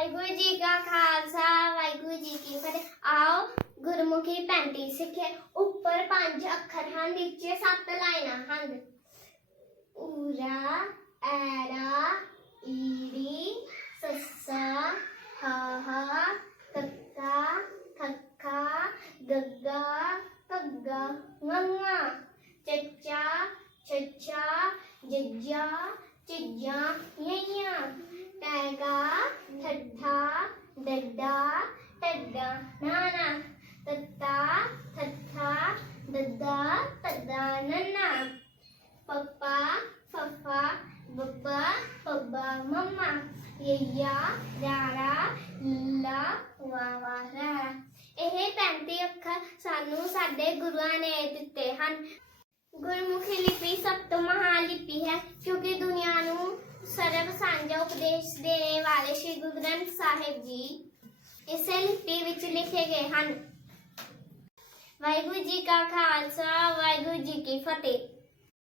ਵਾਹਿਗੁਰੂ ਜੀ ਕਾ ਖਾਲਸਾ ਵਾਹਿਗੁਰੂ ਜੀ ਕੀ ਫਤਿਹ ਆਓ ਗੁਰਮੁਖੀ ਪੈਂਤੀ ਸਿੱਖੇ ਉੱਪਰ ਪੰਜ ਅੱਖਰ ਹਨ ਨੀਚੇ ਸੱਤ ਲਾਈਨਾਂ ਹਨ ਊਰਾ ਐਰਾ ਈੜੀ ਸੱਸਾ ਹਾਹਾ ਕੱਕਾ ਖੱਖਾ ਗੱਗਾ ਪੱਗਾ ਮੰਮਾ ਚੱਚਾ ਚੱਚਾ ਜੱਜਾ ਚਿੱਜਾ ਯਈਆਂ ਟੈਗਾ ਠੱਠਾ ਡੱਡਾ ਟੱਡਾ ਨਾਨਾ ਤੱਤਾ ਠੱਠਾ ਦੱਦਾ ਤੱਦਾ ਨੰਨਾ ਪਪਾ ਫਫਾ ਬੱਬਾ ਪੱਬਾ ਮੰਮਾ ਯਈਆ ਰਾਰਾ ਲਾ ਵਾਵਾ ਰਾ ਇਹ 35 ਅੱਖਰ ਸਾਨੂੰ ਸਾਡੇ ਗੁਰੂਆਂ ਨੇ ਦਿੱਤੇ ਹਨ ਗੁਰਮੁਖੀ ਉਪਦੇਸ਼ ਦੇਣ ਵਾਲੇ ਸ੍ਰੀ ਗੁਰੂ ਗ੍ਰੰਥ ਸਾਹਿਬ ਜੀ ਇਸੇ ਲਿਪੀ ਵਿੱਚ ਲਿਖੇ ਗਏ ਹਨ। ਵਾਹਿਗੁਰੂ ਜੀ ਕਾ ਖਾਲਸਾ, ਵਾਹਿਗੁਰੂ ਜੀ ਕੀ ਫਤਿਹ।